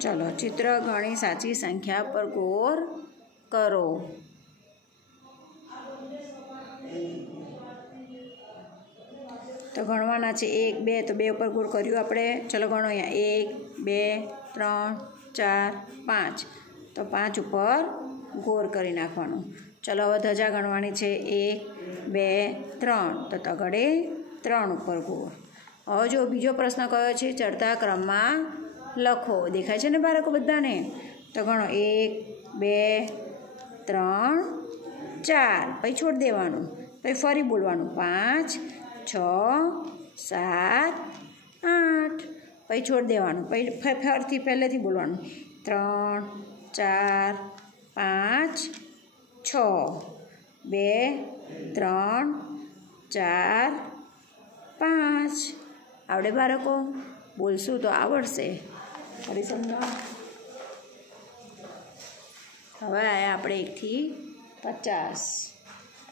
चलो चित्र घणी साची संख्या पर गौर करो। तो गणवाना छे 1 2 तो 2 पर गौर कर्યું આપણે। चलो गणो यहाँ 1 2 3 4 5 तो 5 ઉપર ગોર કરી નાખવાનું। चलो હવે ધજા ગણવાની છે 1 2 3 તો તગડે 3 ઉપર ગોર। હવે જો બીજો પ્રશ્ન કયો છે ચડતા ક્રમમાં લખો। દેખાય છે ને બાળકો બધાને? તો ગણો 1 2 3 4 પછી છોડ દેવાનું, પછી ફરી બોલવાનું 5 6 7 8 પછી છોડ દેવાનું, પછી ફરીથી પહેલેથી બોલવાનું 3 4 5 6 2 3 4 5 આવડે બાળકો? બોલશું તો આવડશે। ફરી સમજાવો। હવે આયા આપણે 1 થી 50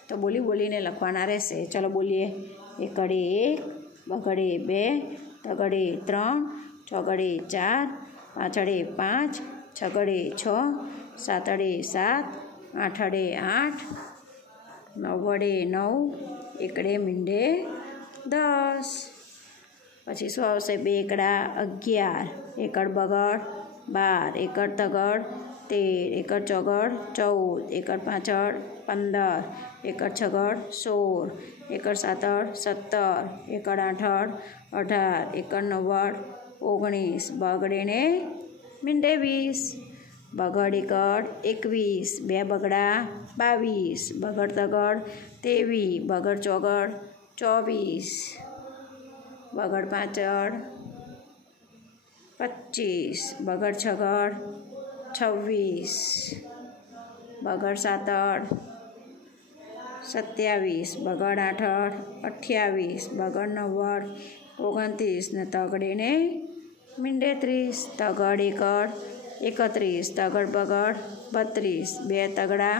તો બોલી બોલીને લખવાના રહેશે। ચલો બોલીએ। એકડે 1 બગડે 2 તગડે 3 ચોગડે 4 પાછળે 5 છગડે 6 સાતડે 7 આઠડે 8 નવડે 9 એકડે મીંડે 10 પછી શું આવશે? 2 એકડા 11 એકડ બગડ 12 એકડ તગડ 13 એકડ ચોગડ 14 એકડ પાછળ 15 એકડ છગડ 16 એકડ સાતડ 17 એકડ આઠડ 18 એકડ નવ્વડ 19 બગડે ને મીંડે 20 બગડ એકડ 21 2 બગડા 22 બગડ તગડ 23 બગડ ચોગડ 24 બગડ પાછળ 25 બગડ છગડ 26 બગડ સાતડ 27 બગડ આઠડ 28 બગડ નવ્વડ 29 ને તગડે ને મીંડે 30 તગડ એકડ 31 તગડ બગડ 32 2 તગડા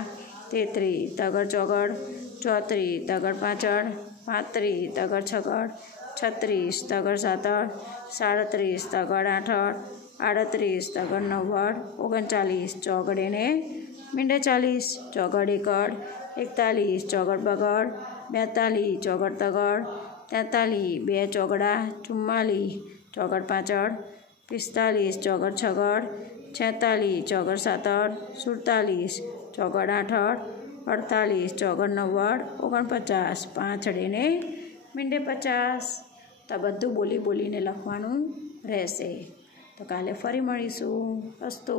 33 તગડ ચોગડ 34 તગડ પાછળ 35 તગડ છગડ 36 તગડ સાતડ 37 તગડ આઠડ 38 તગડ નવ્વડ 39 ચોગડે ને મીંડે 40 ચોગડ એકડ 41 ચોગડ બગડ 42 ચોગડ તગડ 43 2 ચોગડા 44 ચોગડ પાછળ 45 ચોગડ છગડ 46 ચોગડ સાતડ 47 ચોગડ આઠડ 48 ચોગડ નવ્વડ 49 પાંચડે ને મીંડે 50 તો બધું બોલી બોલીને લખવાનું રહેશે। તો કાલે ફરી મળીશું। અસ્તુ।